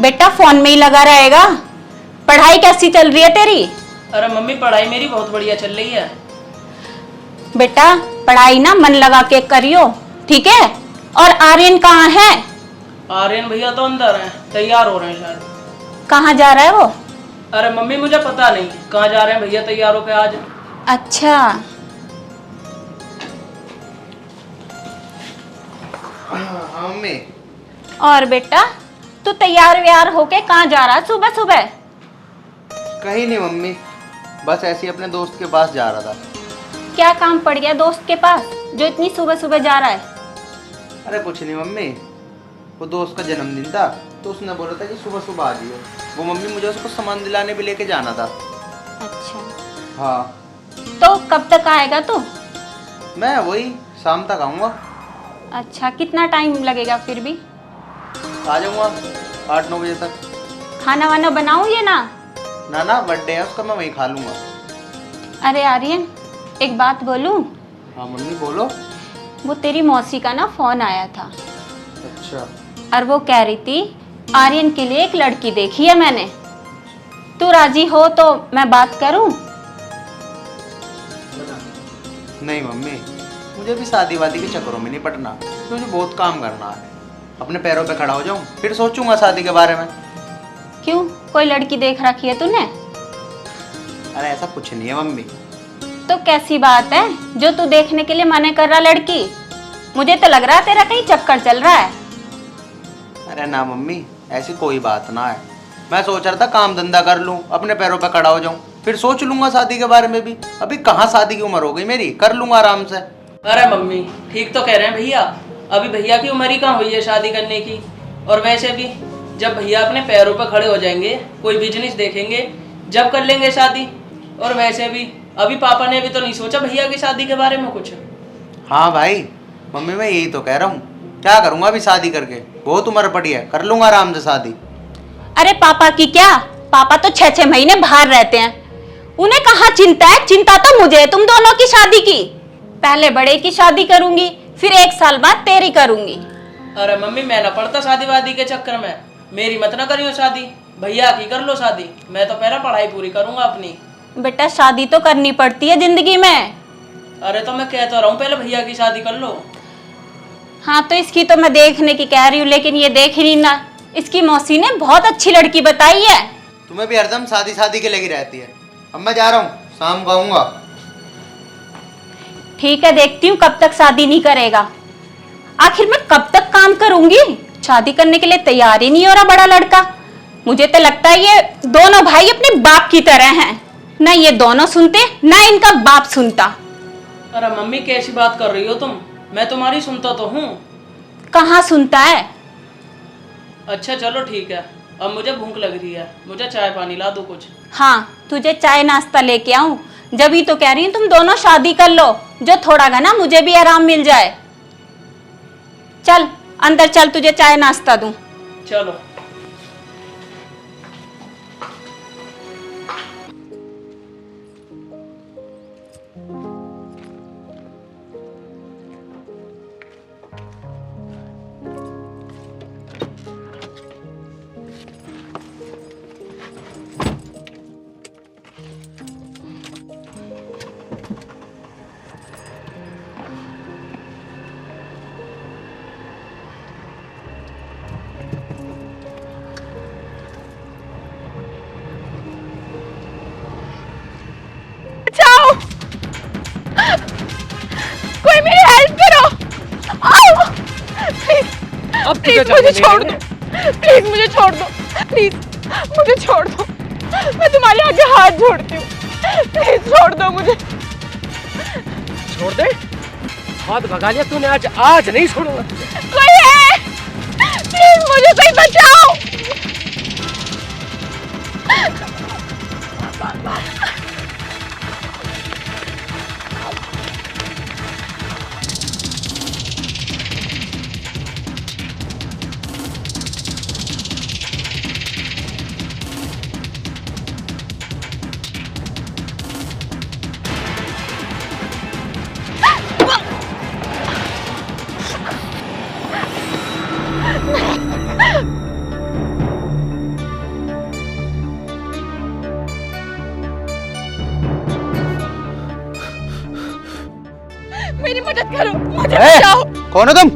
बेटा फोन में ही लगा रहेगा। पढ़ाई कैसी चल रही है तेरी? अरे मम्मी पढ़ाई मेरी बहुत बढ़िया चल रही है। बेटा पढ़ाई ना मन लगा के करियो, ठीक है? और आर्यन कहाँ है? आर्यन भैया तो अंदर हैं, तैयार हो रहे हैं शायद। कहाँ जा रहा है वो? अरे मम्मी मुझे पता नहीं कहाँ जा रहे हैं भैया तैयार होके आज। अच्छा। हाँ मम्मी। और बेटा तू तैयार व्यार होके कहाँ जा रहा है सुबह सुबह? कहीं नहीं मम्मी, बस ऐसे ही अपने दोस्त के पास जा रहा था। क्या काम पड़ गया दोस्त के पास जो इतनी सुबह सुबह जा रहा है? अरे कुछ नहीं मम्मी, वो दोस्त का जन्मदिन था तो उसने बोला था कि सुबह सुबह आ जाइए। वो मम्मी मुझे उसको सामान दिलाने भी लेके जाना था। अच्छा, हाँ। तो कब तक आएगा तू? मैं वही शाम तक आऊँगा। अच्छा, कितना टाइम लगेगा फिर भी? आ जाऊँगा 8-9 बजे तक। खाना वाना बनाऊं ये ना? ना बर्थडे है उसका, मैं वहीं खा लूँगा। अरे आर्यन एक बात बोलूं? हाँ मम्मी बोलो। वो तेरी मौसी का ना फोन आया था। अच्छा। और वो कह रही थी आर्यन के लिए एक लड़की देखी है मैंने, तू राजी हो तो मैं बात करूं? नहीं मम्मी, मुझे भी शादी वादी के चक्करों में नहीं पड़ना, मुझे बहुत काम करना है। अपने पैरों पे खड़ा हो जाऊं फिर सोचूंगा शादी के बारे में। क्यों, कोई लड़की देख रखी है तूने? अरे ऐसा कुछ नहीं है मम्मी। तो कैसी बात है जो तू देखने के लिए मना कर रहा लड़की? मुझे तो लग रहा है तेरा कहीं चक्कर चल रहा है। अरे ना मम्मी, ऐसी कोई बात ना है। मैं सोच रहा था काम धंधा कर लूं, अपने पैरों पे खड़ा हो जाऊं, फिर सोच लूंगा शादी के बारे में भी। अभी कहाँ शादी की उम्र हो गई मेरी, कर लूंगा आराम से। अरे मम्मी ठीक तो कह रहे हैं भैया, अभी भैया की उम्र ही कहाँ हुई है शादी करने की। और वैसे भी जब भैया अपने पैरों पर खड़े हो जाएंगे, कोई बिजनेस देखेंगे, जब कर लेंगे शादी। और वैसे भी अभी पापा ने भी तो नहीं सोचा भैया की शादी के बारे में कुछ। हाँ भाई मम्मी, मैं यही तो कह रहा हूँ, क्या करूंगा अभी शादी करके, बहुत उम्र पड़ी है, कर लूंगा आराम से शादी। अरे पापा की क्या, पापा तो 6-6 महीने बाहर रहते हैं, उन्हें कहाँ चिंता है? चिंता तो मुझे है तुम दोनों की शादी की। पहले बड़े की शादी करूंगी, फिर 1 साल बाद तेरी करूंगी। अरे मम्मी मैं ना पड़ता शादी वादी के चक्कर में, मेरी मत ना करियो शादी, भैया की कर लो शादी। मैं तो पहले पढ़ाई पूरी करूंगा अपनी। बेटा शादी तो करनी पड़ती है जिंदगी में। अरे तो मैं कह तो रहा हूँ पहले भैया की शादी कर लो। हाँ तो इसकी तो मैं देखने की कह रही हूँ, लेकिन ये देख ही नहीं ना। इसकी मौसी ने बहुत अच्छी लड़की बताई है। तुम्हें भी हरदम शादी शादी के लगी रहती है। अब मैं जा रहा हूँ, शाम को आऊंगा। ठीक है, देखती हूँ कब तक शादी नहीं करेगा। आखिर मैं कब तक काम करूंगी? शादी करने के लिए तैयार ही नहीं हो रहा बड़ा लड़का। मुझे तो लगता है ये दोनों भाई अपने बाप की तरह हैं, ना ये दोनों सुनते ना इनका बाप सुनता। अरे मम्मी कैसी बात कर रही हो तुम, मैं तुम्हारी सुनता तो हूँ। कहाँ सुनता है? अच्छा चलो ठीक है, अब मुझे भूख लग रही है, मुझे चाय पानी ला दो कुछ। हाँ तुझे चाय नाश्ता लेके आऊं? जब ही तो कह रही हूँ तुम दोनों शादी कर लो, जो थोड़ा घना मुझे भी आराम मिल जाए। चल अंदर चल, तुझे चाय नाश्ता दूं। चलो। बचाओ, कोई मेरी हेल्प करो। आओ अब प्लीज मुझे छोड़ दो, प्लीज मुझे छोड़ दो, प्लीज मुझे छोड़ दो, मैं तुम्हारे आगे हाथ जोड़ती हूँ, प्लीज छोड़ दो मुझे। छोड़ दे, हाथ भगा लिया तूने, आज नहीं छोड़ूंगा। कोई है, प्लीज मुझे कोई बचाओ। कौन हो तुम?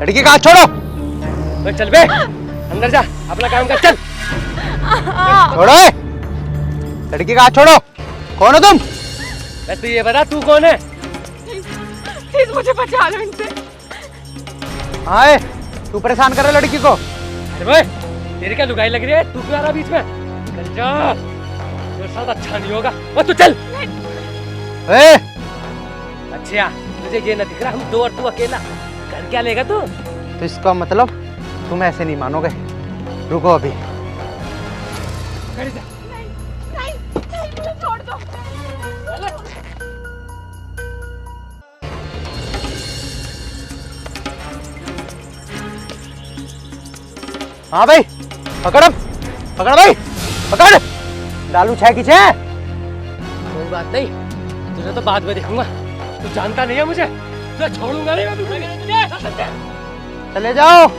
लड़की का हाथ छोड़ो। बे चल बे, अंदर जा, अपना काम कर, चल। छोड़ो ए! लड़की का हाथ छोड़ो। कौन हो तुम? वैसे ये बता तू कौन है? प्लीज मुझे बचा लो इनसे। हाँ ए, तू परेशान कर रहा है लड़की को। अरे भाई, तेरी क्या लुगाई लग रही है? तू क्यों आ रहा बीच में? निकल जा, तेरे साथ अच्छा नहीं होगा। वो तू चल। ए! अच्छा, तुझे ये न दिख रहा हम दो और तू अकेला? घर क्या लेगा तू? तो इसका मतलब तुम ऐसे नहीं मानोगे। रुको अभी। घर जा। नहीं, मुझे छोड़ दो। हाँ भाई, पकड़ भाई, पकड़। डालू छह की छह। कोई बात नहीं, तुझे तो बाद में देखूंगा। तू जानता नहीं है मुझे, तुझे छोड़ूंगा नहीं मैं। चले जाओ।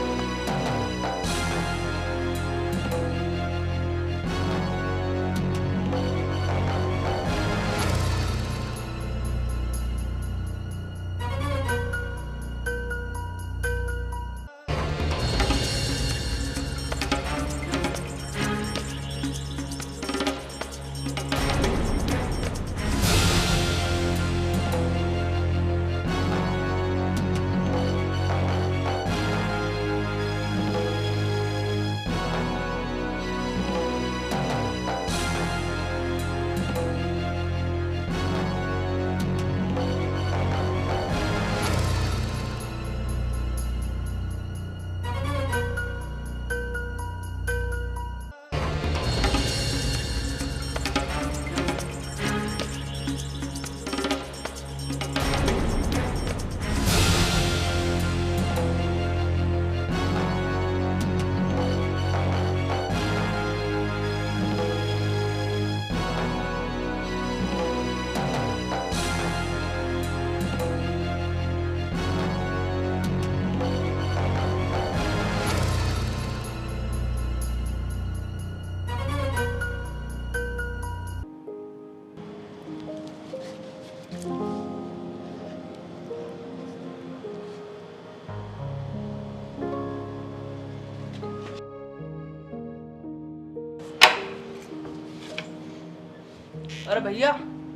अरे भैया,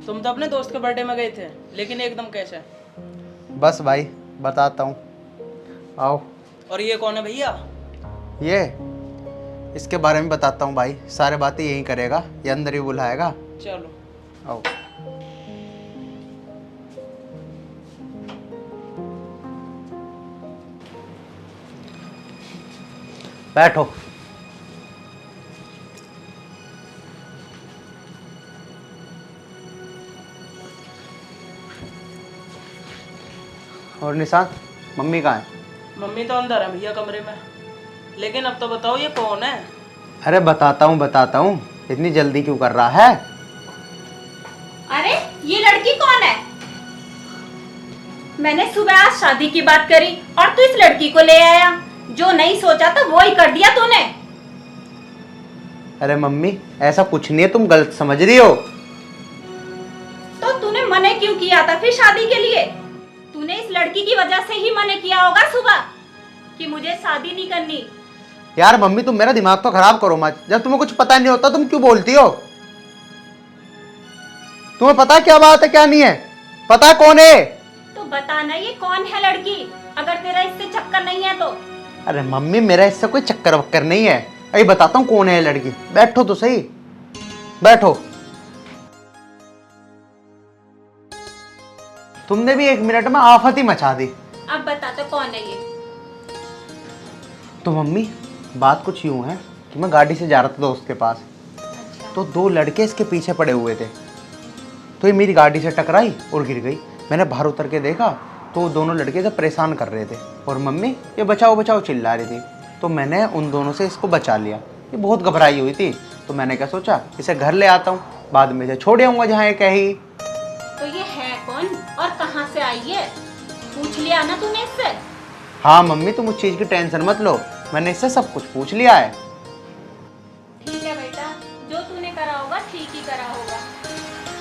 तुम तो अपने दोस्त के बर्थडे में गए थे, लेकिन एकदम कैसे? बस भाई बताता हूँ, आओ। और ये कौन है भैया? ये इसके बारे में बताता हूँ भाई, सारे बातें यही करेगा, ये अंदर ही बुलाएगा। चलो आओ। बैठो। और निशांत, मम्मी कहाँ है? मम्मी तो अंदर है भैया कमरे में। लेकिन अब तो बताओ ये कौन है? अरे बताता हूँ, इतनी जल्दी क्यों कर रहा है? अरे ये लड़की कौन है? मैंने सुबह आज शादी की बात करी और तू इस लड़की को ले आया। जो नहीं सोचा था वो ही कर दिया तूने। अरे मम्मी ऐसा कुछ नहीं है, तुम गलत समझ रही हो। तो तूने मना क्यों किया था फिर शादी के लिए? तूने इस लड़की की वजह से ही मना किया होगा सुबह कि मुझे शादी नहीं करनी। यार मम्मी तुम मेरा दिमाग तो खराब करो मत, जब तुम्हें कुछ पता नहीं होता तुम क्यों बोलती हो? तुम्हें पता क्या बात है क्या नहीं है? पता कौन है? तो बताना ये कौन है लड़की, अगर तेरा इससे चक्कर नहीं है तो। अरे मम्मी मेरा इससे कोई चक्कर वक्कर नहीं है, अभी बताता हूँ कौन है लड़की। बैठो तो सही, बैठो। तुमने भी 1 मिनट में आफत ही मचा दी। अब बता तो कौन है ये? तो मम्मी बात कुछ यूं है कि मैं गाड़ी से जा रहा था दोस्त के पास, तो 2 लड़के इसके पीछे पड़े हुए थे, तो ये मेरी गाड़ी से टकराई और गिर गई। मैंने बाहर उतर के देखा तो वो दोनों लड़के से परेशान कर रहे थे और मम्मी ये बचाओ बचाओ चिल्ला रही थी, तो मैंने उन दोनों से इसको बचा लिया। ये बहुत घबराई हुई थी, तो मैंने क्या सोचा इसे घर ले आता हूँ, बाद में इसे छोड़ आऊँगा जहाँ ये कही। तो ये है कौन और कहाँ से आई है? पूछ लिया ना तूने इससे? हाँ मम्मी तुम उस चीज़ की टेंशन मत लो, मैंने इससे सब कुछ पूछ लिया है। ठीक है बेटा, जो तूने करा होगा ठीक ही करा होगा।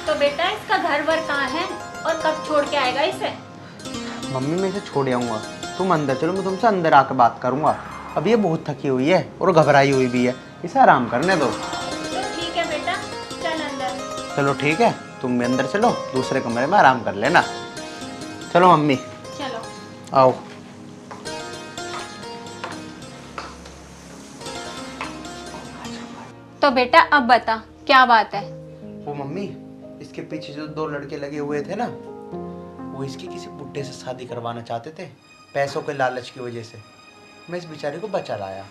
तो बेटा इसका घर वर कहाँ है और कब छोड़ के आएगा इसे? मम्मी मैं इसे छोड़ आऊँगा, तुम अंदर चलो, मैं तुमसे अंदर आके बात करूंगा। अब ये बहुत थकी हुई है और घबराई हुई भी है, इसे आराम करने दो। तो ठीक है बेटा, चल अंदर। चलो ठीक है, तुम भी अंदर चलो, दूसरे कमरे में आराम कर लेना। चलो मम्मी चलो। आओ। तो बेटा अब बता क्या बात है? वो मम्मी, इसके पीछे जो 2 लड़के लगे हुए थे ना, वो इसकी किसी बुड्ढे से शादी करवाना चाहते थे, पैसों के लालच की वजह से। मैं इस बेचारे को बचा लाया।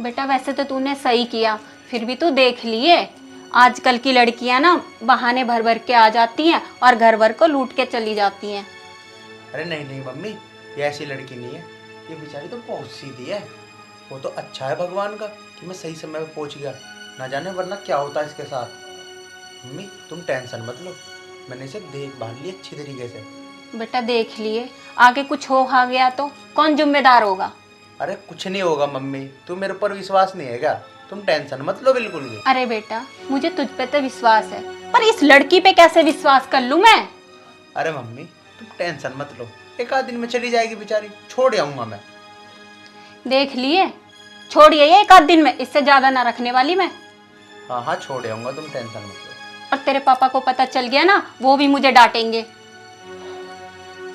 बेटा वैसे तो तूने सही किया, फिर भी तू देख लिए आजकल की लड़कियां ना बहाने भर भर के आ जाती हैं और घर भर को लूट के चली जाती हैं। अरे नहीं नहीं मम्मी, ये ऐसी लड़की नहीं है, ये बेचारी तो बहुत सीधी है। वो तो अच्छा है भगवान का कि मैं सही समय पे पहुंच गया, ना जाने वरना क्या होता इसके साथ। मम्मी तुम टेंशन मत लो, मैंने इसे देखभाल ली अच्छी तरीके से। बेटा देख लिए, आगे कुछ हो खा गया तो कौन जिम्मेदार होगा? अरे कुछ नहीं होगा मम्मी, तुम मेरे ऊपर विश्वास नहीं है क्या? तुम टेंशन मत लो बिल्कुल भी। अरे बेटा मुझे तुझ पे तो विश्वास है, पर इस लड़की पे कैसे विश्वास कर लूं मैं? अरे मम्मी तुम टेंशन मत लो, 1 आध दिन में चली जाएगी बेचारी, छोड़ आऊंगा मैं। देख लिए, छोड़िए ये 1 आध दिन में, इससे ज्यादा ना रखने वाली मैं। हाँ हाँ छोड़ आऊंगा, तुम टेंशन मत लो। और तेरे पापा को पता चल गया ना, वो भी मुझे डांटेंगे।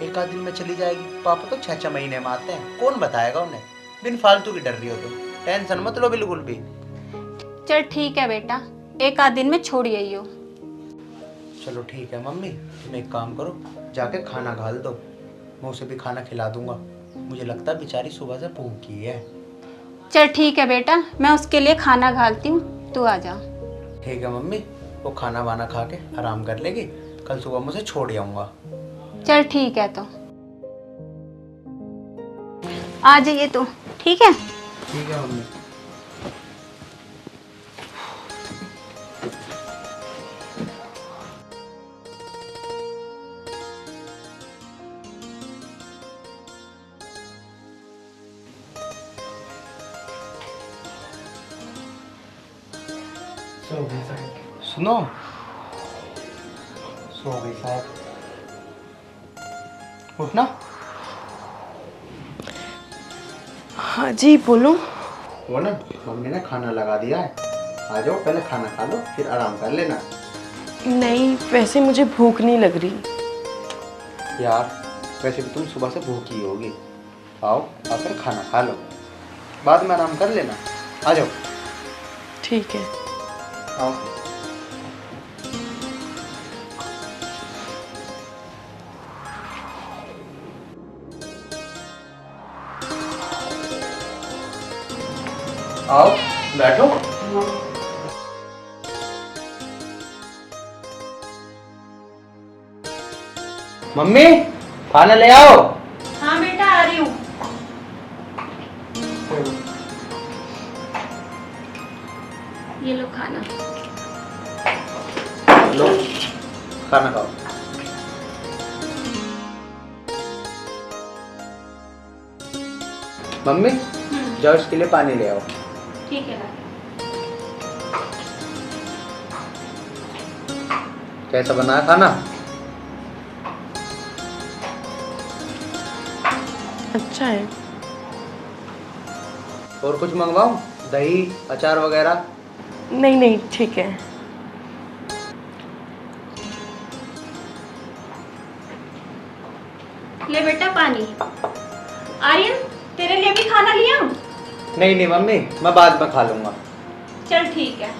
1 आध दिन में चली जाएगी, पापा तो 6-6 महीने में आते हैं, कौन बताएगा उन्हें? बिन फालतू की डर रही हो तुम, टेंशन मत लो बिल्कुल भी। चल ठीक है बेटा, 1 आध दिन में छोड़िए यो। चलो ठीक है मम्मी, तुम एक काम करो, जाके खाना घाल दो, मैं उसे भी खाना खिला दूंगा। मुझे लगता है बेचारी सुबह से भूखी है। चल ठीक है बेटा, मैं उसके लिए खाना घालती हूँ, तू आ जा। ठीक है मम्मी, वो खाना वाना खा के आराम कर लेगी, कल सुबह मैं उसे छोड़ आऊंगा। चल ठीक है, तो आ जाइए तू, ठीक है? ठीक है मम्मी। सुनो, सो गई शायद, उठना। हाँ जी बोलो। वो ना मम्मी ने खाना लगा दिया है, आ जाओ पहले खाना खा लो, फिर आराम कर लेना। नहीं वैसे मुझे भूख नहीं लग रही। यार वैसे भी तुम सुबह से भूखी होगी, आओ आकर खाना खा लो, बाद में आराम कर लेना। आ जाओ। ठीक है। आओ। आओ बैठो। मम्मी खाना ले आओ। हाँ बेटा आ रही हूँ। ये लो खाना। लो खाना खाओ। मम्मी जाओ इसके लिए पानी ले आओ। ठीक है। कैसा बना है खाना? अच्छा है। और कुछ मंगवाऊं? दही अचार वगैरह? नहीं नहीं ठीक है। ले बेटा पानी। आर्यन तेरे लिए भी खाना लिया हूँ? नहीं नहीं मम्मी, मैं बाद में खा लूंगा। चल ठीक है।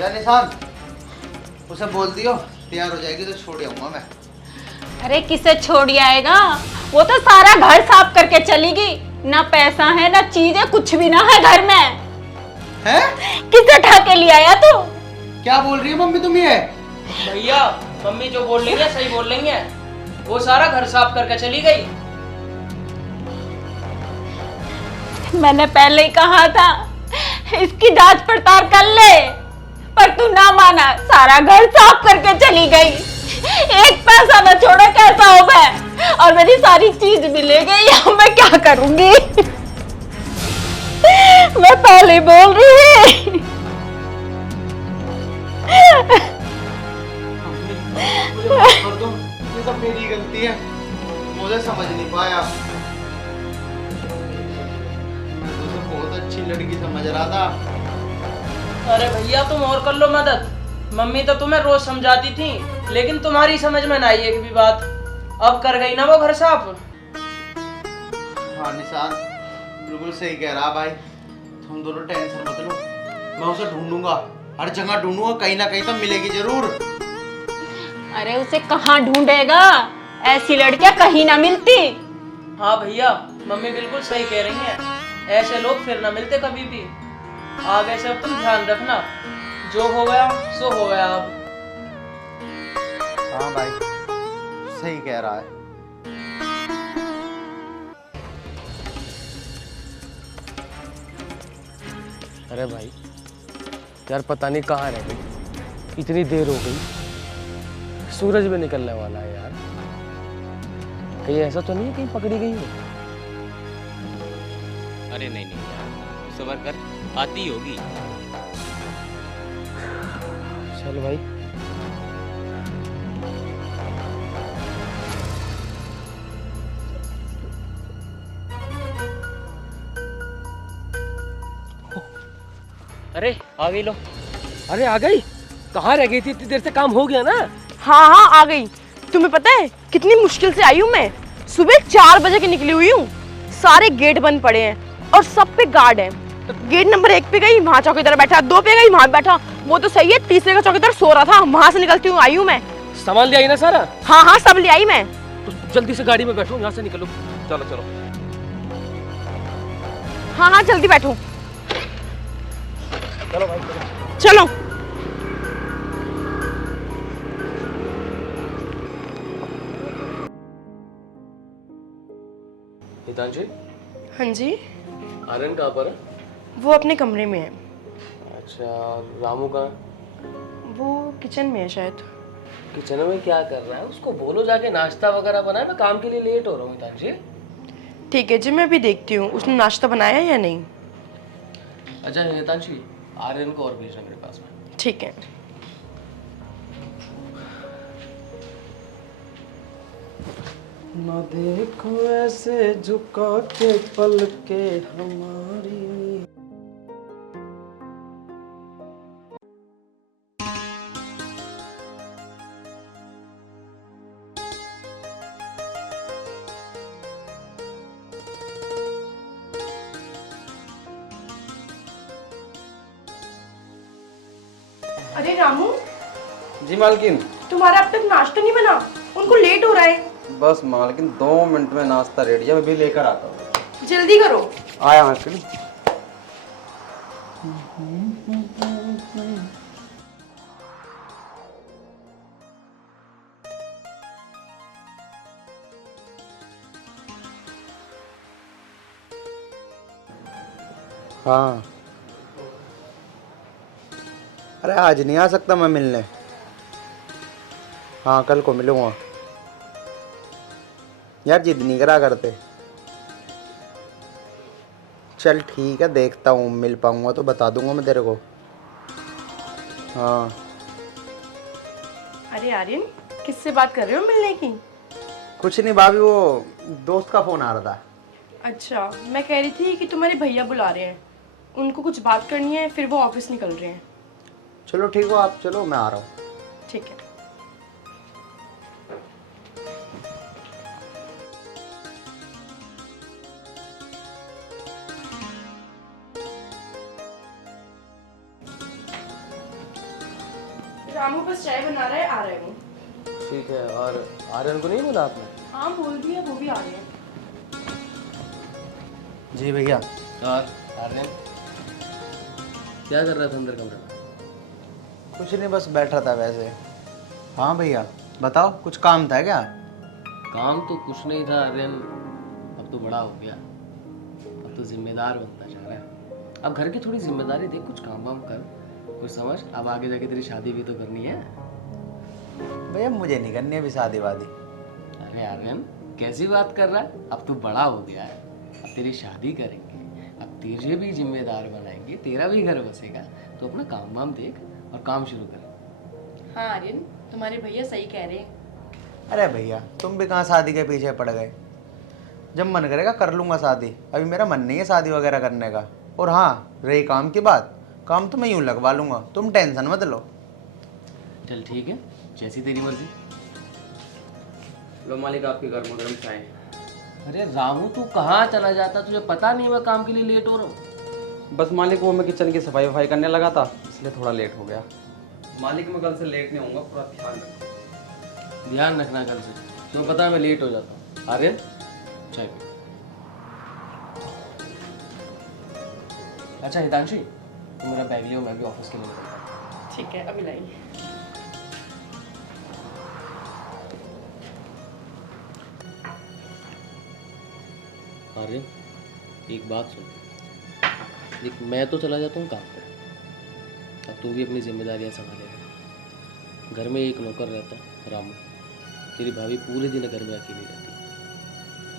जा निशान, उसे बोल दियो तैयार हो जाएगी तो छोड़ आऊंगा मैं। अरे किसे छोड़ आएगा, वो तो सारा घर साफ करके चली गई। ना पैसा है ना चीज है, कुछ भी ना है घर में। हैं? किसे उठा के ले आया तू? क्या बोल रही है मम्मी तुम ये? भैया मम्मी जो बोल रही है सही बोल रही है, वो सारा घर साफ करके चली गई। मैंने पहले ही कहा था इसकी जांच पड़ताल कर ले, पर तू ना माना, सारा घर साफ करके चली गई। एक पैसा न छोड़ा, कैसा हो मैं, और मेरी सारी चीज भी ले गई। अब मैं क्या करूंगी? मैं पहले बोल रही हूँ। मुझे माफ कर दो, ये सब मेरी गलती है, मुझे समझ नहीं पाया। मैं तो उसे बहुत अच्छी लड़की समझ रहा था। अरे भैया तुम और कर लो मदद, मम्मी तो तुम्हें रोज समझाती थी, लेकिन तुम्हारी समझ में ना आई एक भी बात। अब कर गई ना वो घर साफ। हाँ निशान बिल्कुल सही कह रहा भाई, तुम दोनों टेंशन मत लो, मैं उसे ढूंढूंगा, हर जगह ढूंढूंगा, कहीं ना कहीं तो मिलेगी जरूर। अरे उसे कहाँ ढूंढेगा, ऐसी लड़कियां कहीं ना मिलती। हाँ भैया मम्मी बिल्कुल सही कह रही हैं, ऐसे लोग फिर ना मिलते कभी भी। आगे से अब तुम ध्यान रखना, जो हो गया सो हो गया अब। हाँ भाई सही कह रहा है। अरे भाई यार पता नहीं कहाँ रह गई, इतनी देर हो गई, सूरज भी निकलने वाला है यार। कहीं ऐसा तो नहीं है कहीं पकड़ी गई हो? अरे नहीं नहीं यार, सबर कर, आती होगी। चल भाई। अरे आ गई लो। अरे आ गई? कहाँ रह गई थी इतनी देर से? काम हो गया ना? हाँ हाँ आ गई। तुम्हें पता है कितनी मुश्किल से आई हूँ मैं, सुबह 4 बजे की निकली हुई हूँ। सारे गेट बंद पड़े हैं और सब पे गार्ड है। गेट नंबर 1 पे गई, वहाँ चौकीदार बैठा, 2 पे गई, वहाँ बैठा, वो तो सही है, तीसरे का चौकीदार सो रहा था, वहाँ से निकलती हूँ आई हूँ मैं। सामान ले आई ना सारा? हाँ हाँ सब ले आई मैं। तो जल्दी से गाड़ी में बैठो, यहाँ से निकलो। चलो चलो। हाँ हाँ जल्दी बैठो। चलो भाई चलो। चलो। हितांशी, हाँ जी। आर्यन कहाँ पर है? वो अपने कमरे में है। अच्छा, रामू कहाँ है? वो किचन में है शायद। किचन में क्या कर रहा है? उसको बोलो जाके नाश्ता वगैरह बनाए, मैं काम के लिए लेट हो रहा हूँ। हितांशी ठीक है जी, मैं अभी देखती हूँ उसने नाश्ता बनाया है या नहीं। अच्छा हितांशी, आर्यन को और भेजना मेरे पास में। ठीक है। न देखो ऐसे झुका के पल के हमारी। अरे रामू, जी मालकिन। तुम्हारा अब तक नाश्ता नहीं बना, उनको लेट हो रहा है। बस मालकिन 2 मिनट में नाश्ता रेडी है, मैं भी लेकर आता हूँ। जल्दी करो। आया मालकिन। हाँ अरे आज नहीं आ सकता मैं मिलने। हाँ कल को मिलूँगा। यार जिद नहीं करा करते। चल ठीक है, देखता हूँ मिल पाऊँगा तो बता दूँगा मैं तेरे को। हाँ। अरे आर्यन, किससे बात कर रहे हो मिलने की? कुछ नहीं भाभी, वो दोस्त का फ़ोन आ रहा था। अच्छा, मैं कह रही थी कि तुम्हारे भैया बुला रहे हैं, उनको कुछ बात करनी है, फिर वो ऑफिस निकल रहे हैं। चलो ठीक हो, आप चलो मैं आ रहा हूँ। ठीक है। रामू बस चाय बना रहा है, आ रहे हूँ। ठीक है। और आर्यन को नहीं बोला आपने? हाँ बोल दिया, वो भी आ रहे हैं। जी भैया। और आर्यन क्या कर रहा था अंदर कमरे में? कुछ नहीं, बस बैठा था वैसे। हाँ भैया बताओ, कुछ काम था क्या? काम तो कुछ नहीं था आर्यन, अब तो बड़ा हो गया, अब तो जिम्मेदार बनता जा रहा है। अब घर की थोड़ी जिम्मेदारी देख, कुछ काम वाम कर, कुछ समझ। अब आगे जाके तेरी शादी भी तो करनी है। भैया मुझे नहीं करनी अभी शादी वादी। अरे आर्यन कैसी बात कर रहा है, अब तू बड़ा हो गया है, अब तेरी शादी करेंगे, अब तुझे भी जिम्मेदार बनाएंगे, तेरा भी घर बसेगा, तो अपना काम वाम देख और काम शुरू कर। हाँ आर्यन, तुम्हारे भैया सही कह रहे हैं। अरे भैया तुम भी कहाँ शादी के पीछे पड़ गए? जब मन करेगा कर लूँगा शादी, अभी मेरा मन नहीं है शादी वगैरह करने का। और हाँ रही काम की बात, काम तो मैं यूँ लगवा लूँगा, तुम टेंशन मत लो। चल ठीक है, जैसी तेरी मर्जी। लो मालिक, आपके गर्मा गर्म चाय। अरे रामू तू कहाँ चला जाता, तुझे पता नहीं मैं काम के लिए लेट हो रहा हूँ? बस मालिक वो मैं किचन की सफाई वफाई करने लगा था, इसलिए थोड़ा लेट हो गया। मालिक मैं कल से लेट नहीं होऊंगा, पूरा ध्यान रखना। ध्यान रखना कल से, तुम्हें पता है मैं लेट हो जाता हूँ। आर्यन चाय पी। अच्छा हितांशी, तुम मेरा बैग लियो, मैं भी ऑफिस के लिए निकलता हूँ। ठीक है, अभी लाएंगे। आर्यन एक बात सुन, देख मैं तो चला जाता हूँ काम पे, अब तू भी अपनी जिम्मेदारियाँ संभालेगा। घर में एक नौकर रहता है रामू, तेरी भाभी पूरे दिन घर में अकेली रहती है।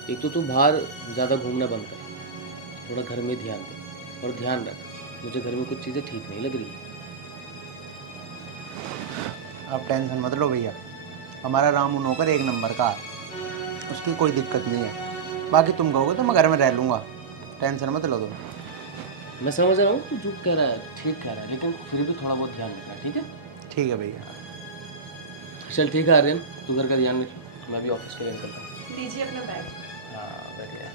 एक तो तू बाहर ज़्यादा घूमना बंद कर, थोड़ा घर में ध्यान दे, और ध्यान रख मुझे घर में कुछ चीज़ें ठीक नहीं लग रही है। आप टेंशन मत लो भैया, हमारा रामू नौकर एक नंबर का है, उसकी कोई दिक्कत नहीं है। बाकी तुम कहोगे तो मैं घर में रह लूँगा, टेंशन मत लो तुम। मैं समझ रहा हूँ तू जो कह रहा है ठीक कह रहा है, लेकिन फिर भी थोड़ा बहुत ध्यान रखना, ठीक है? ठीक है भैया। चल ठीक है आर्यन, तू घर का ध्यान रख, मैं भी ऑफिस के लिए निकलता हूँ। दीजिए अपना बैग। हाँ बैठ गया।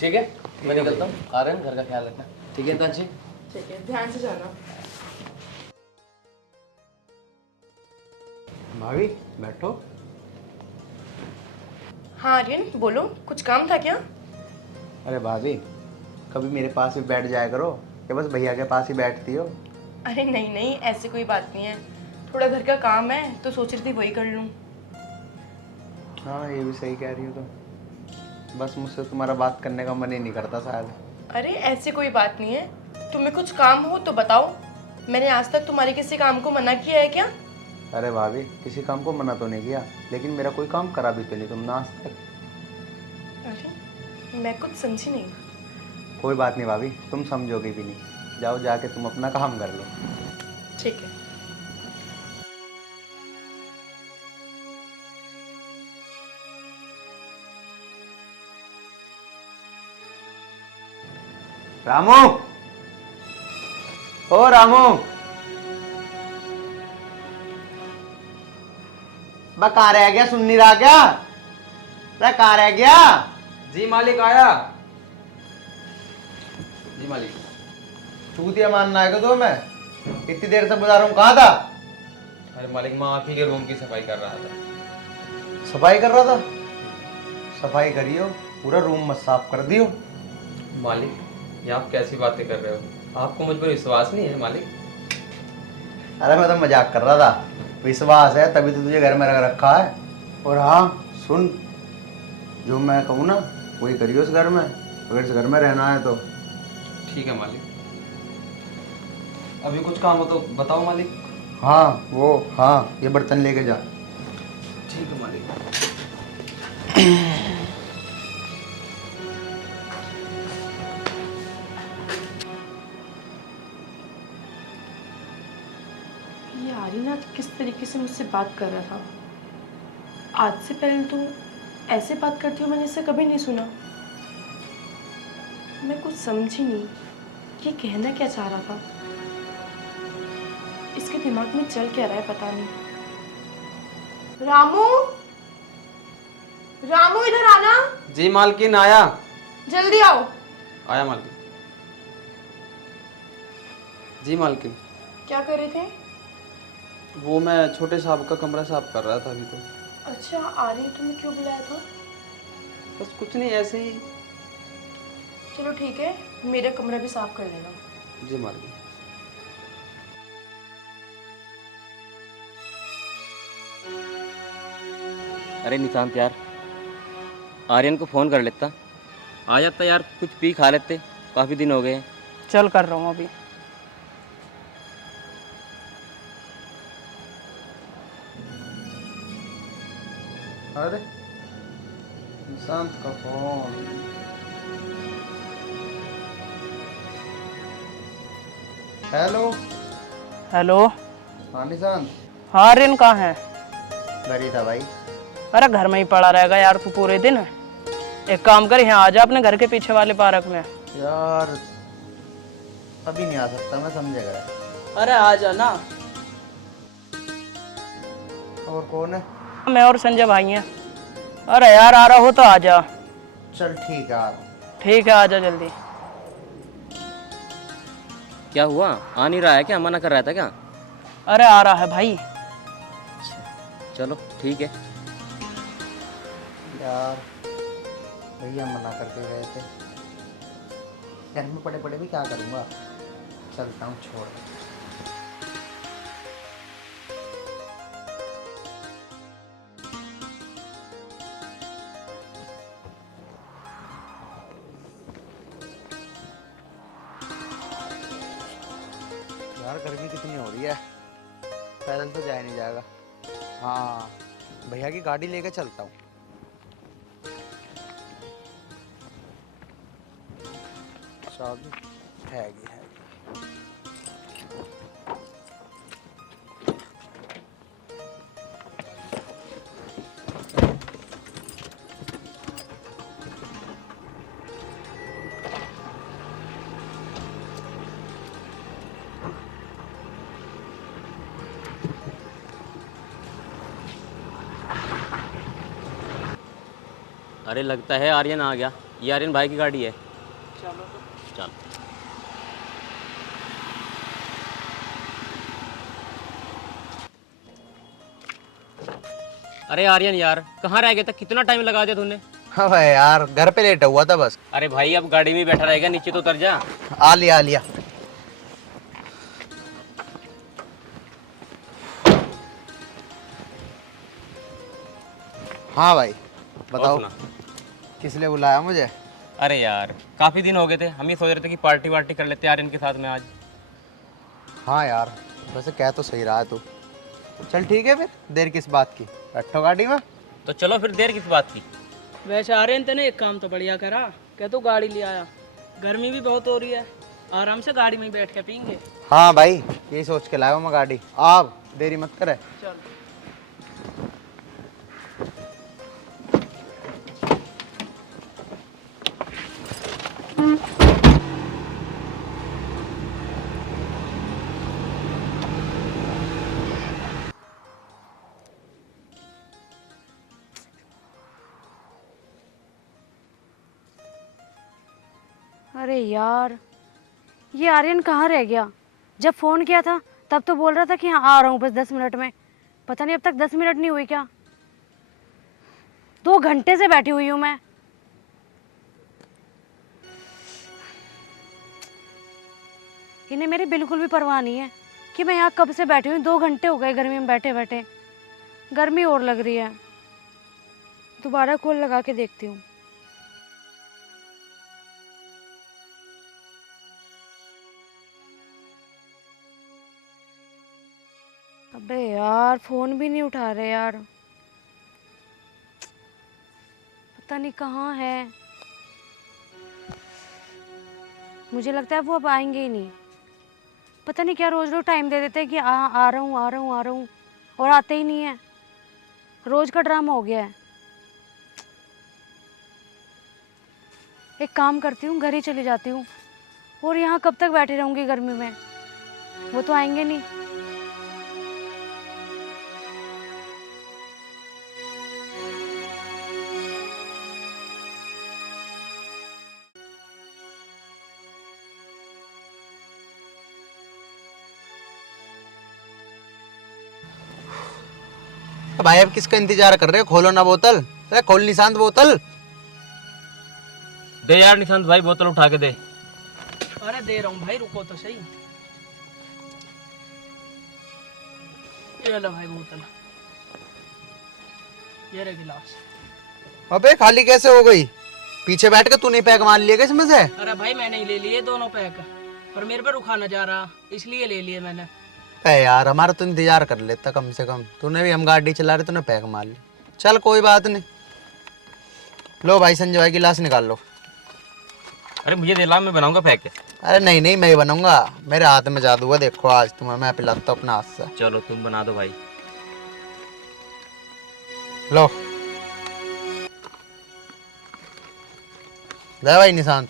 ठीक है मैं निकलता हूँ। आर्यन घर का ख्याल रखना, ठीक है हितांशी? ठीक है, ध्यान से जाना। भाभी बैठो। हाँ आर्यन बोलो, कुछ काम था क्या? अरे भाभी कभी मेरे पास ही बैठ जाया करो, या बस भैया के पास ही बैठती हो? अरे नहीं नहीं, ऐसी कोई बात नहीं है, थोड़ा घर का काम है तो सोच रही थी वही कर लूँ। हाँ ये भी सही कह रही हो तुम, बस मुझसे तुम्हारा बात करने का मन ही नहीं करता शायद। अरे ऐसी कोई बात नहीं है, तुम्हें कुछ काम हो तो बताओ, मैंने आज तक तुम्हारे किसी काम को मना किया है क्या? अरे भाभी किसी काम को मना तो नहीं किया, लेकिन मेरा कोई काम करा भी तो नहीं तुमने आज तक। अरे मैं कुछ समझी नहीं। कोई बात नहीं भाभी, तुम समझोगे भी नहीं, जाओ जाके तुम अपना काम कर लो। ठीक है। रामू, ओ रामू, बा कहाँ रह गया, सुन नहीं रहा क्या? अरे कहाँ रह गया? जी मालिक आया। जी मालिक। चूतिया मानना है तो मैं इतनी देर से बुला रहा हूँ, कहाँ था? अरे मालिक मैं आप ही के रूम की सफाई कर रहा था। सफाई कर रहा था? सफाई करियो, पूरा रूम मत साफ कर दियो। मालिक ये आप कैसी बातें कर रहे हो, आपको मुझ पर विश्वास नहीं है मालिक? अरे मैं तो मजाक कर रहा था, विश्वास है तभी तो तुझे घर में रख रखा है। और हाँ सुन, जो मैं कहूँ ना वही करियो इस घर में, अगर इस घर में रहना है तो। ठीक है मालिक। अभी कुछ काम हो तो बताओ मालिक। हाँ वो, हाँ ये बर्तन लेके जा। ठीक है मालिक। ये आर्यन आज किस तरीके से मुझसे बात कर रहा था? आज से पहले तो ऐसे बात करती हूँ, मैंने इसे कभी नहीं सुना। मैं कुछ समझी नहीं, ये कहना क्या चाह रहा था, इसके दिमाग में चल क्या रहा है पता नहीं। रामू, रामू इधर आना, जी मालकिन आया। जल्दी आओ। आया मालकिन। जी मालकिन। क्या कर रहे थे? वो मैं छोटे साहब का कमरा साफ कर रहा था अभी तो। अच्छा, आ रही तुम्हें क्यों बुलाया था? बस कुछ नहीं, ऐसे ही। चलो ठीक है, मेरा कमरा भी साफ कर लेना। जी मालिक। अरे निशांत यार, आर्यन को फ़ोन कर लेता। आ जाता यार, कुछ पी खा लेते, काफ़ी दिन हो गए हैं। चल कर रहा हूँ अभी। अरे निशांत का फोन। हेलो। हेलो। हाँ निशांत। हाँ आर्यन कहाँ है? घर ही था भाई। अरे घर में ही पड़ा रहेगा यार तू पूरे दिन। एक काम कर, यहाँ आ जा अपने घर के पीछे वाले पार्क में। यार अभी नहीं आ सकता, मैं समझेगा। अरे आ जा ना। और कौन है? मैं और संजय भाई हैं। अरे यार आ रहा हो तो आ जा। चल ठीक है, आ रहा हूँ। ठीक है, आ जा जल्दी। क्या हुआ, आ नहीं रहा है क्या? मना कर रहा था क्या? अरे आ रहा है भाई। चलो ठीक है। यार भैया मना करके गए थे, घर में पड़े पड़े भी क्या करूँगा। चलता हूँ, छोड़। यार गर्मी कितनी हो रही है, पैदल तो जाया नहीं जाएगा। हाँ भैया की गाड़ी लेके चलता हूँ। चाबी हैगी। अरे लगता है आर्यन आ गया। ये आर्यन भाई की गाड़ी है। चलो चल। अरे आर्यन यार, कहाँ रह गया था? कितना टाइम लगा दिया तूने? हाँ भाई यार, घर पे लेटा हुआ था बस। अरे भाई अब गाड़ी में ही बैठा रहेगा, नीचे तो उतर जा। आ लिया। हाँ भाई और बताओ, सुना। किस लिए बुलाया मुझे? अरे यार काफ़ी दिन हो गए थे, हम ही सोच रहे थे कि पार्टी वार्टी कर लेते आर्यन के साथ में आज। हाँ यार, वैसे कह तो सही रहा है तू। चल ठीक है, फिर देर किस बात की, बैठो गाड़ी में। तो चलो फिर, देर किस बात की। वैसे आर्यन तेने एक काम तो बढ़िया करा, क्या तू गाड़ी ले आया। गर्मी भी बहुत हो रही है, आराम से गाड़ी में ही बैठ के पीएंगे। हाँ भाई, यही सोच के लाया हूँ मैं गाड़ी। आप देरी मत करे। चल। अरे यार, ये आर्यन कहाँ रह गया? जब फ़ोन किया था तब तो बोल रहा था कि हाँ आ रहा हूँ बस 10 मिनट में। पता नहीं अब तक 10 मिनट नहीं हुई क्या? 2 घंटे से बैठी हुई हूँ मैं। इन्हें मेरी बिल्कुल भी परवाह नहीं है कि मैं यहाँ कब से बैठी हूँ। 2 घंटे हो गए गर्मी में बैठे बैठे, गर्मी और लग रही है। दोबारा कॉल लगा के देखती हूँ। अबे यार, फोन भी नहीं उठा रहे यार, पता नहीं कहाँ है। मुझे लगता है वो अब आएंगे ही नहीं। पता नहीं क्या रोज रोज टाइम दे देते हैं कि आ रहा हूँ आ रहा हूँ आ रहा हूँ, और आते ही नहीं है। रोज का ड्रामा हो गया है। एक काम करती हूँ, घर ही चली जाती हूँ। और यहाँ कब तक बैठी रहूंगी गर्मी में? वो तो आएंगे नहीं। भाई अब किसका इंतजार कर रहे हो? खोलो ना बोतल। अरे खोल निशांत बोतल। दे यार निशांत भाई, बोतल उठा के दे। अरे दे रहा हूँ भाई, रुको तो सही। ये लो भाई बोतल, ये रहे गिलास। अबे खाली कैसे हो गई? पीछे बैठ के तूने पैक मार लिया क्या इसमें से? अरे भाई मैंने ही ले लिए दोनों पैक, पर मेरे पे रुखा न जा रहा, इसलिए ले लिए मैंने। अरे यार हमारा तो इंतजार कर लेता कम से कम। तूने भी, हम गाड़ी चला रहे, तूने पैक मार लिया। चल कोई बात नहीं। लो भाई संजय भाई गिलास निकाल लो। अरे मुझे दे ला, मैं बनाऊंगा पैक। अरे नहीं नहीं, मैं ही बनूंगा। मेरे हाथ में जादू है, देखो आज तुम्हें मैं पिलाता हूँ अपने हाथ से। चलो तुम बना दो भाई। लो ले भाई निशांत।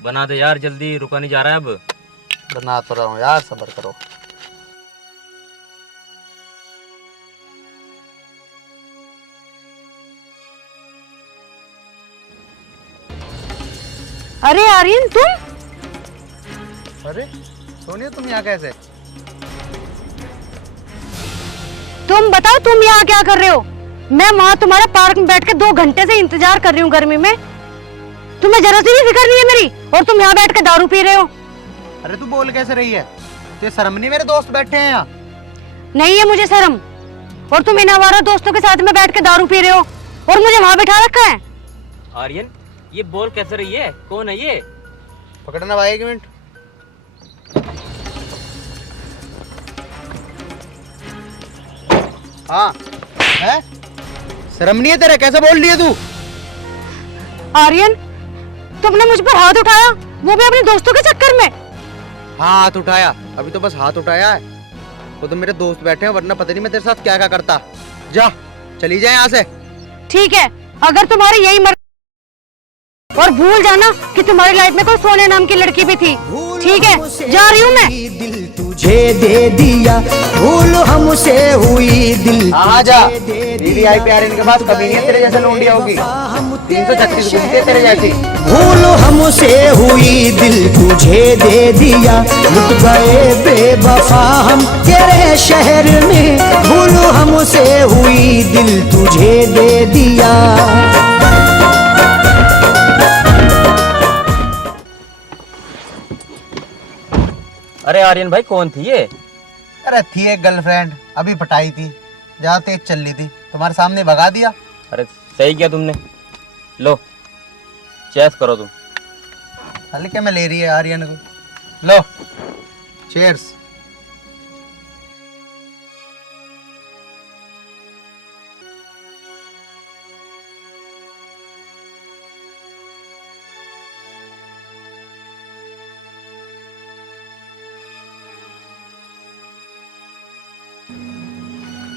बना दे यार जल्दी, रुका नहीं जा रहा है अब। बना तो रहा हूँ यार, सब्र करो। अरे आर्यन तुम? अरे सोनिया तुम यहाँ कैसे? तुम बताओ तुम यहाँ क्या कर रहे हो? मैं वहां तुम्हारे पार्क में बैठ के 2 घंटे से इंतजार कर रही हूँ गर्मी में। तुम्हें जरा सी भी फिक्र नहीं है मेरी, और तुम यहाँ बैठ के दारू पी रहे हो। अरे तू बोल कैसे रही है? तुझे शर्म नहीं? मेरे दोस्त बैठे हैं यहाँ। नहीं है मुझे शर्म, और तुम इन आवारा दोस्तों के साथ में बैठ के दारू पी रहे हो और मुझे वहां बिठा रखा है। आर्यन ये बोल कैसे रही है, कौन है ये? पकड़ना भाई 1 मिनट। हाँ है? शर्म नहीं है तेरे? कैसे बोल रही है तू? आर्यन तुमने मुझ पर हाथ उठाया, वो भी अपने दोस्तों के चक्कर में। हाँ हाथ उठाया, अभी तो बस हाथ उठाया है। वो तो मेरे दोस्त बैठे हैं, वरना पता नहीं मैं तेरे साथ क्या क्या करता। जा चली जाए यहाँ से। ठीक है, अगर तुम्हारी यही मर्जी, और भूल जाना कि तुम्हारी लाइफ में कोई सोने नाम की लड़की भी थी। ठीक है, जा रही हूँ मैं। दिल तुझे दे दिया, भूल हमसे हुई दिल। हाँ जा, दीदी आई प्यार इनके पास कभी नहीं है तेरे जैसे लौंडिया होगी। 336 घूमती है तेरे जैसी। भूल हमसे हुई दिल तुझे दे दिया, लुट गए बेवफा हम तेरे शहर में। भूल हमसे हुई दिल तुझे दे दिया। अरे आर्यन भाई कौन थी ये? अरे थी एक गर्लफ्रेंड, अभी पटाई थी, जहाँ तेज चल रही थी, तुम्हारे सामने भगा दिया। अरे सही किया तुमने। लो चेस करो तुम। हल्के में ले रही है आर्यन को। लो चेयर्स।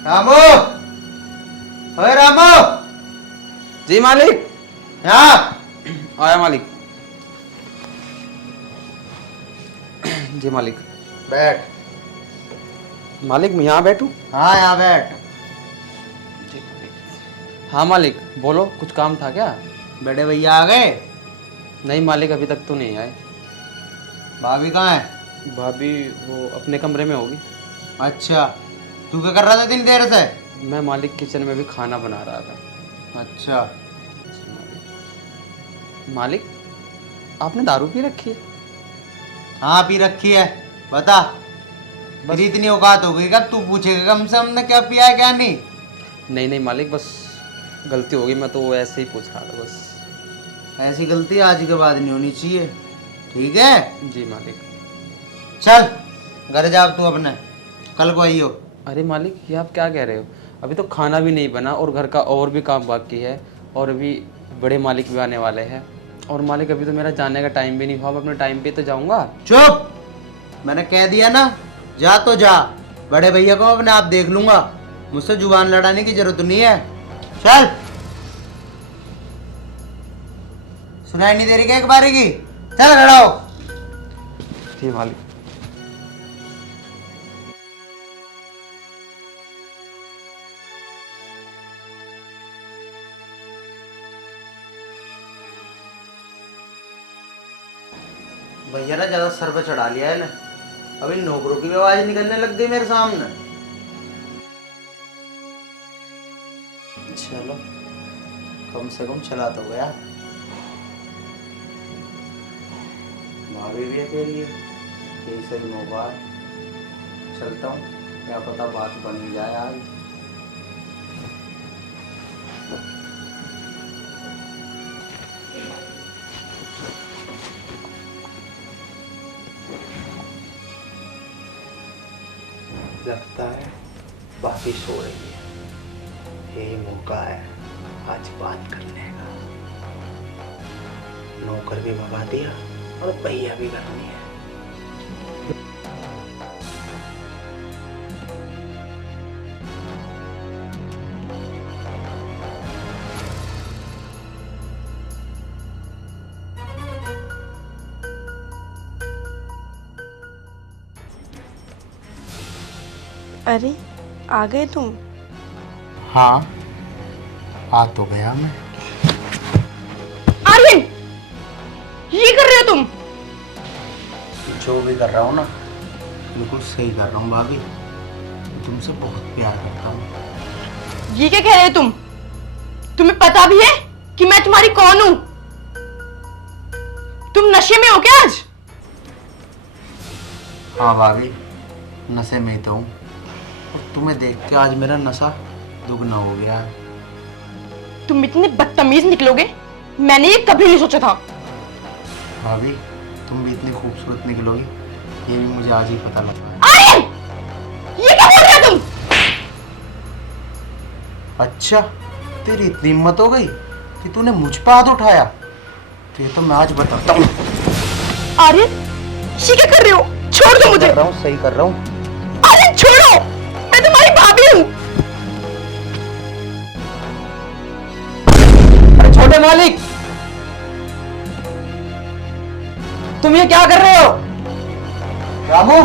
रामू, ओए रामू। जी मालिक। यहाँ आया मालिक। जी मालिक। बैठ। मालिक मैं यहाँ बैठूं? हाँ यहाँ बैठ। हाँ मालिक बोलो, कुछ काम था क्या? बड़े भैया आ गए? नहीं मालिक अभी तक तो नहीं आए। भाभी कहाँ है? भाभी वो अपने कमरे में होगी। अच्छा, तू क्या कर रहा था इतनी देर से? मैं मालिक किचन में भी खाना बना रहा था। अच्छा। मालिक आपने दारू पी रखी है? हाँ पी रखी है। बता, बस इतनी औकात हो गई कब तू पूछेगा कम से हमने क्या पिया है क्या नहीं? नहीं नहीं मालिक बस गलती हो गई, मैं तो ऐसे ही पूछ रहा था बस। ऐसी गलती आज के बाद नहीं होनी चाहिए, ठीक है? जी मालिक। चल घर जा अब तू अपने, कल को आइयो। अरे मालिक ये आप क्या कह रहे हो? अभी तो खाना भी नहीं बना और घर का और भी काम बाकी है, और अभी बड़े मालिक भी आने वाले हैं। और मालिक अभी तो मेरा जाने का टाइम भी नहीं हुआ, मैं अपने टाइम पे तो जाऊंगा। चुप, मैंने कह दिया ना, जा तो जा। बड़े भैया को अपने आप देख लूंगा, मुझसे जुबान लड़ाने की जरूरत नहीं है। चल, सुनाई नहीं दे रही क्या एक बारी की? चल खड़ा हो। जी मालिक। भैया ना ज्यादा सर पे चढ़ा लिया है ना, अभी नौकरों की भी आवाज निकलने लग गई मेरे सामने। चलो कम से कम चला तो गया। भाभी भी अकेली है, यही सही मौका है। चलता हूँ, क्या पता बात बन ही जाए आज। लगता है बाकी सो रही है, यही मौका है आज बात करने का। नौकर भी भगा दिया और भैया भी करनी है। अरे आ गए तुम? हाँ आ तो गया मैं। आर्यन, ये कर रहे हो तुम? जो भी कर रहा हूँ ना बिल्कुल सही कर रहा हूँ भाभी, तुमसे बहुत प्यार करता हूँ। ये क्या कह रहे हो तुम? तुम्हें पता भी है कि मैं तुम्हारी कौन हूं? तुम नशे में हो क्या आज? हाँ भाभी, नशे में ही तो हूँ, और तुम्हें देख के आज मेरा नशा दुगना हो गया है। तुम इतने बदतमीज निकलोगे, मैंने ये कभी नहीं सोचा था। भाभी तुम भी इतनी खूबसूरत निकलोगी ये भी मुझे आज ही पता लगा है। आर्यन, ये क्या बोल रहे हो तुम? अच्छा तेरी इतनी हिम्मत हो गई कि तूने मुझ पर हाथ उठाया, तो ये तो मैं आज बताता हूँ। आर्यन, ये क्या कर रहे हो? छोड़ दो मुझे। कर रहा हूँ, सही कर रहा हूँ। आर्यन छोड़ो, मैं तुम्हारी भाभी हूँ। छोटे मालिक, तुम ये क्या कर रहे हो? रामू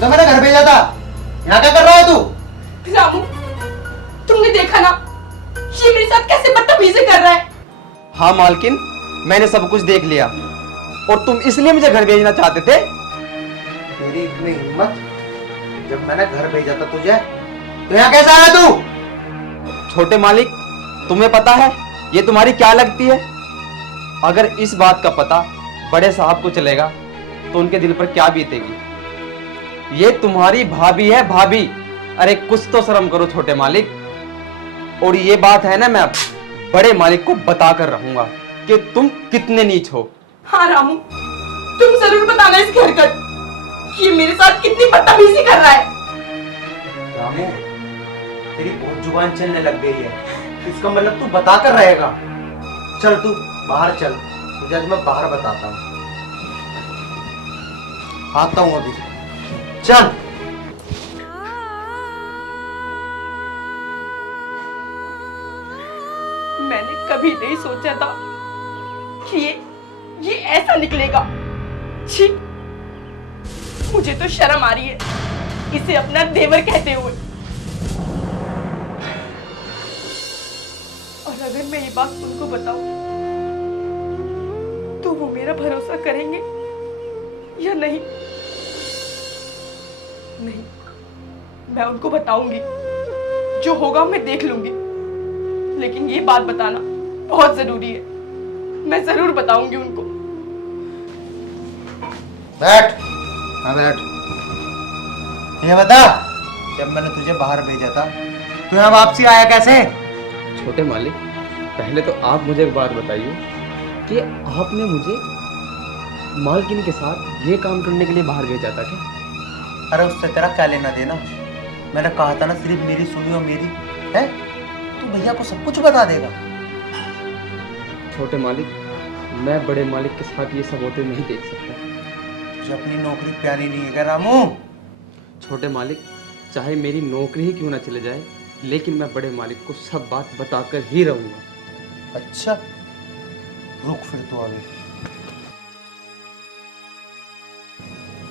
तो मैंने घर भेजा था, यहाँ क्या कर रहा है तू? रामू, तुमने देखा ना ये मेरे साथ कैसे बदतमीजी कर रहा है? हाँ मालकिन, मैंने सब कुछ देख लिया, और तुम इसलिए मुझे घर भेजना चाहते थे? तेरी इतनी हिम्मत, जब मैंने घर भेजा था तुझे तो यहाँ कैसे आया तू? छोटे मालिक, तुम्हें पता है ये तुम्हारी क्या लगती है? अगर इस बात का पता बड़े साहब को चलेगा तो उनके दिल पर क्या बीतेगी। ये तुम्हारी भाभी है, भाभी। अरे कुछ तो शर्म करो छोटे मालिक। और ये बात है ना, मैं अब बड़े मालिक को बता कर रहूंगा कि तुम कितने नीच हो। हाँ रामू, तुम जरूर बताना इसकी हरकत, ये मेरे साथ कितनी बदतमीजी कर रहा है। रामू तेरी बहुत जुबान चलने लग गई है, इसका मतलब तू बता कर रहेगा। चल तू बाहर चल, तुझे आज मैं बाहर बताता हूँ। आता हूँ अभी, चल। मैंने कभी नहीं सोचा था कि ये ऐसा निकलेगा। छी, मुझे तो शर्म आ रही है इसे अपना देवर कहते हुए। और अगर मैं ये बात उनको बताऊं तो वो मेरा भरोसा करेंगे या नहीं? नहीं, मैं उनको बताऊंगी, जो होगा मैं देख लूंगी, लेकिन ये बात बताना बहुत जरूरी है। मैं जरूर बताऊंगी उनको। बैठ, हाँ बैठ। ये बता, जब मैंने तुझे बाहर भेजा था तू यहाँ वापसी आया कैसे? छोटे मालिक, पहले तो आप मुझे एक बात बताइए कि आपने मुझे मालकिन के साथ ये काम करने के लिए बाहर भेजा था क्या? अरे उससे तेरा क्या लेना देना? मैंने कहा था ना सिर्फ मेरी सुनी और मेरी है, तू भैया को सब कुछ बता देगा। छोटे मालिक, मैं बड़े मालिक के साथ ये सब होते नहीं देख सकता। तुझे अपनी नौकरी प्यारी नहीं है क्या रामू? छोटे मालिक, चाहे मेरी नौकरी ही क्यों ना चले जाए, लेकिन मैं बड़े मालिक को सब बात बताकर ही रहूंगा। अच्छा रुक फिर तो अभी,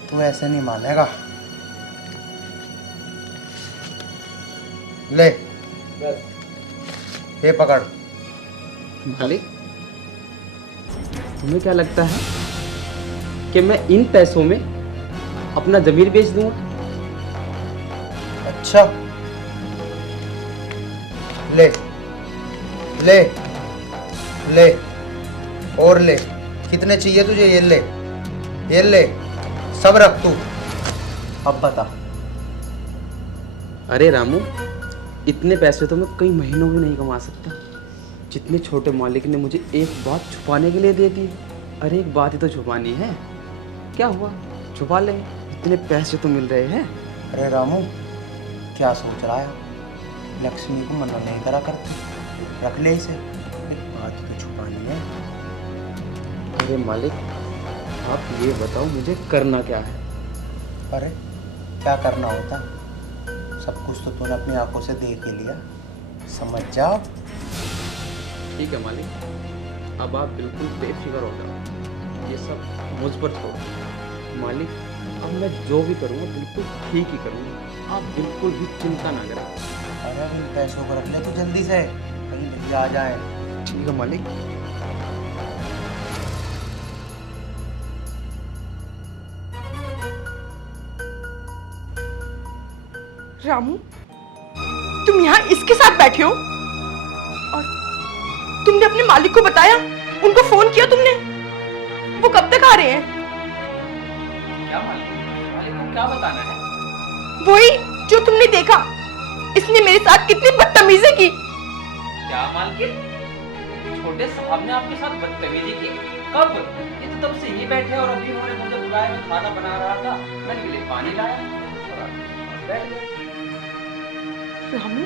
तू ऐसे नहीं मानेगा। ले ये पकड़। मालिक, तुम्हें क्या लगता है कि मैं इन पैसों में अपना जमीर बेच दूंगा? अच्छा, ले ले ले और ले, कितने चाहिए तुझे? ये ले, सब रख तू। अब बता। अरे रामू, इतने पैसे तो मैं कई महीनों में नहीं कमा सकता जितने छोटे मालिक ने मुझे एक बात छुपाने के लिए दे दी। अरे एक बात ही तो छुपानी है, क्या हुआ, छुपा लेंगे, इतने पैसे तो मिल रहे हैं। अरे रामू, क्या सोच रहा है? लक्ष्मी को मना नहीं करा करते, रख ले इसे, एक बात तो छुपानी है। अरे मालिक, आप ये बताओ मुझे करना क्या है? अरे क्या करना होता, सब कुछ तो तूने अपनी आंखों से देख ही लिया, समझ जाओ। ठीक है मालिक, अब आप बिल्कुल बेफिक्र हो जाओ, ये सब मुझ पर छोड़ो। मालिक, अब मैं जो भी करूँगा बिल्कुल ठीक ही करूँगा, आप बिल्कुल भी चिंता ना करें। अरे अब इन पैसों को रख ले तू जल्दी से, कहीं भैया आ जाए। ठीक है मालिक। रामू, तुम यहाँ इसके साथ बैठे हो और तुमने अपने मालिक को बताया? उनको फोन किया तुमने? वो कब तक आ रहे हैं? क्या मालिक को क्या बताना है? वही जो तुमने देखा, इसने मेरे साथ कितनी बदतमीजी की। क्या मालकिन, छोटे साहब ने आपके साथ बदतमीजी की? कब? ये तो तब से ही बैठे और अभी उन्होंने मुझे बुलाया, मैं खाना बना रहा था, मैंने इनके लिए पानी लाया और बैठ गए। रामू,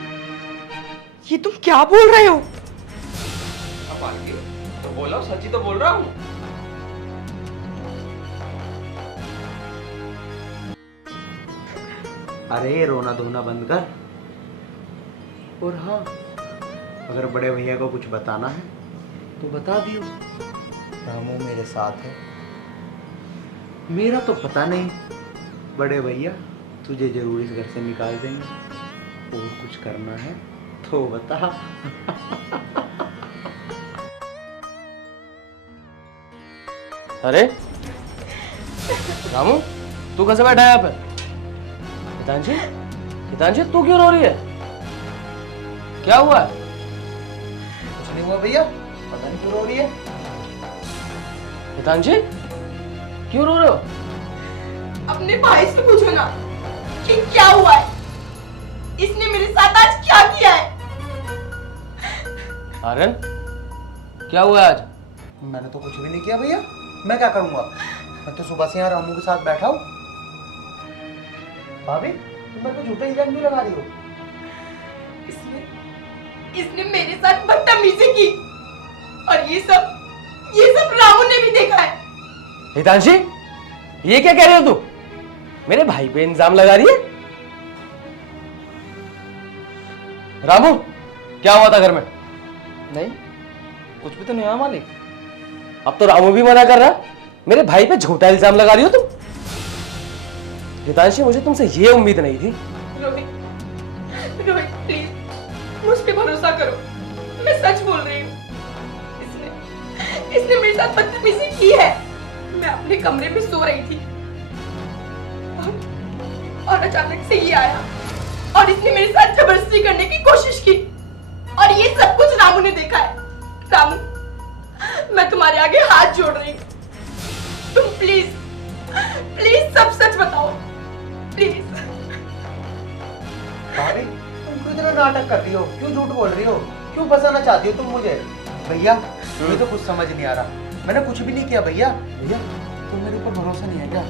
ये तुम क्या बोल रहे हो? अब मालकिन तो बोलो, सच्ची तो बोल रहा हूँ। अरे रोना धोना बंद कर, और हाँ, अगर बड़े भैया को कुछ बताना है तो बता दियो, रामू मेरे साथ है। मेरा तो पता नहीं, बड़े भैया तुझे जरूर इस घर से निकाल देंगे, और कुछ करना है तो बता। अरे रामू, तू कैसे बैठा है यहाँ पे? हितांशी, हितांशी तू क्यों रो रही है? क्या हुआ? कुछ नहीं हुआ भैया, पता नहीं क्यों रो रही है। हितांशी, क्यों रो रहे हो? अपने भाई से पूछो ना कि क्या हुआ है, इसने मेरे साथ आज क्या किया है। आर्यन, क्या हुआ आज? मैंने तो कुछ भी नहीं किया भैया, मैं क्या करूंगा? मैं तो सुबह से यहाँ रामू के साथ बैठा हूँ। भाभी, तुम मेरे को झूठा इल्जाम क्यों लगा रही हो? इसने मेरे साथ बदतमीजी की और ये सब रामू ने भी देखा है। हितांशी, ये क्या कह रही हो तू? मेरे भाई पे इल्जाम लगा रही है? रामू, क्या हुआ था घर में? नहीं, कुछ भी तो नहीं हुआ मालिक। अब तो रामू भी मना कर रहा, मेरे भाई पे झूठा इल्जाम लगा रही हो तुम। हितांशी, मुझे तुमसे ये उम्मीद नहीं थी। रोहित, प्लीज मुझ पे भरोसा करो, मैं सच बोल रही हूँ। इसने मेरे साथ बदतमीजी की है। मैं अपने कमरे में सो रही थी और अचानक से ये आया और इसने मेरे साथ जबरदस्ती करने की कोशिश की और ये सब कुछ रामू ने देखा है। रामू, मैं तुम्हारे आगे हाथ जोड़ रही हूँ, तुम प्लीज सब सच बताओ, प्लीज। भाभी, तुम क्यों इतना नाटक कर रही हो? क्यों झूठ बोल रही हो? क्यों फंसाना चाहती हो तुम मुझे? भैया, मुझे तो कुछ समझ नहीं आ रहा, मैंने कुछ भी नहीं किया। भैया, तुम मेरे ऊपर भरोसा नहीं है क्या?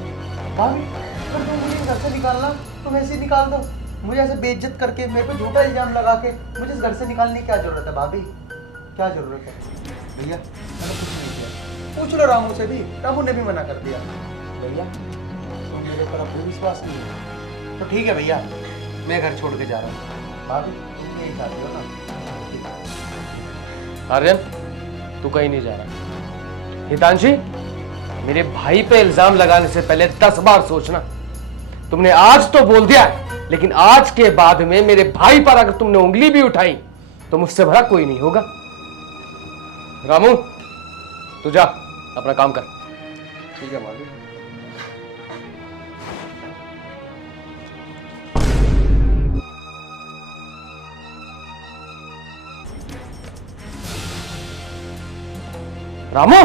भाभी, अगर तुम मुझे घर से निकालना तो वैसे ही निकाल दो, मुझे ऐसे बेइज्जत करके, मेरे पे झूठा इल्जाम लगा के मुझे इस घर से निकालने की क्या जरूरत है? भाभी, क्या जरूरत है? भैया, मैंने कुछ नहीं किया, पूछ लो रामू से भी, रामू ने भी मना कर दिया। भैया, तुम मेरे ऊपर अब भी विश्वास नहीं है तो ठीक है भैया, मैं घर छोड़ के जा रहा हूँ। भाभी, तुम यही चाहती हो ना? आर्यन, तू कहीं नहीं जा रहा। हितांशी, मेरे भाई पे इल्जाम लगाने से पहले 10 बार सोचना। तुमने आज तो बोल दिया, लेकिन आज के बाद में मेरे भाई पर अगर तुमने उंगली भी उठाई तो मुझसे भला कोई नहीं होगा। रामू, तू जा, अपना काम कर। ठीक है मालिक। रामू,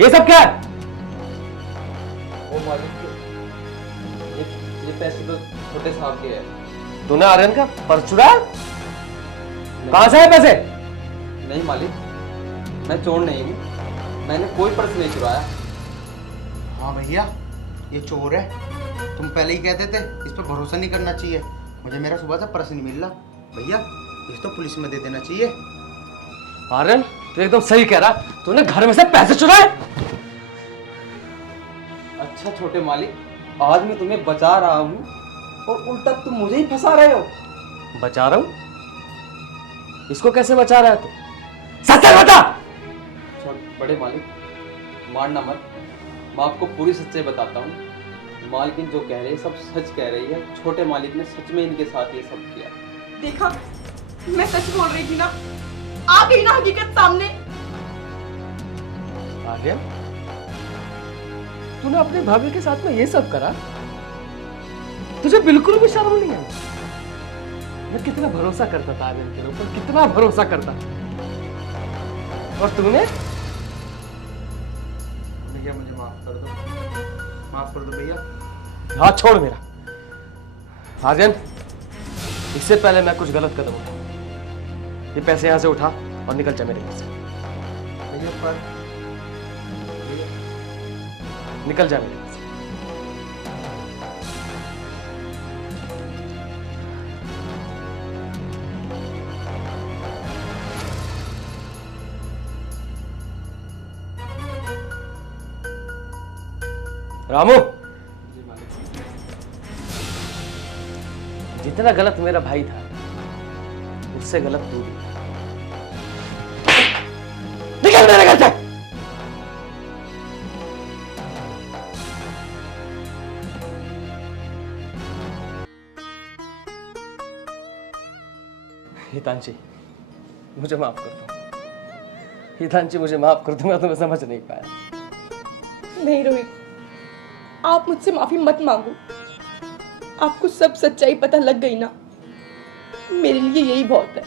ये सब क्या है? वो मालिक ये पैसे तो छोटे साहब के हैं। तूने आर्यन का पर्स चुराया? कहां से है पैसे? नहीं मालिक, मैं चोर नहीं हूँ, मैंने कोई पर्स नहीं चुराया। हाँ भैया, ये चोर है। तुम पहले ही कहते थे इस पर भरोसा नहीं करना चाहिए। मुझे मेरा सुबह से पर्स नहीं मिल रहा भैया, इस तो पुलिस में दे देना चाहिए। आर्यन, तू एकदम सही कह रहा। तूने घर में से पैसे चुराए। अच्छा छोटे मालिक, आज मैं तुम्हें बचा रहा हूँ और उल्टा तुम मुझे ही फंसा रहे हो। बचा रहा हूं? इसको कैसे बचा रहा है तू? सच सच बता। बड़े मालिक, मारना मत, मैं आपको पूरी सच्चाई बताता हूँ। मालकिन जो कह रही है सब सच कह रही है। छोटे मालिक ने सच में इनके साथ ये सब किया। देखा, मैं सच बोल रही थी ना, आ गई ना हकीकत सामने। आर्यन, तूने अपने भाभी के साथ में ये सब करा? तुझे बिल्कुल भी शर्म नहीं आई? मैं कितना भरोसा करता था आर्यन के ऊपर, कितना भरोसा करता। और तूने? भैया मुझे माफ कर दो, माफ कर दो भैया। हाथ छोड़ मेरा। आर्यन, इससे पहले मैं कुछ गलत कदम उठाऊं, ये पैसे यहां से उठा और निकल जा मेरे घर से। भैया पर निकल जा मेरे घर से। रामू, जितना गलत मेरा भाई था उससे गलत तू भी। निकल मेरे घर से। हितांशी, मुझे माफ कर दो। हितांशी, मुझे माफ कर दो, मैं तुम्हें समझ नहीं पाया। नहीं रोहित, आप मुझसे माफी मत मांगो। आपको सब सच्चाई पता लग गई ना, मेरे लिए यही बहुत है।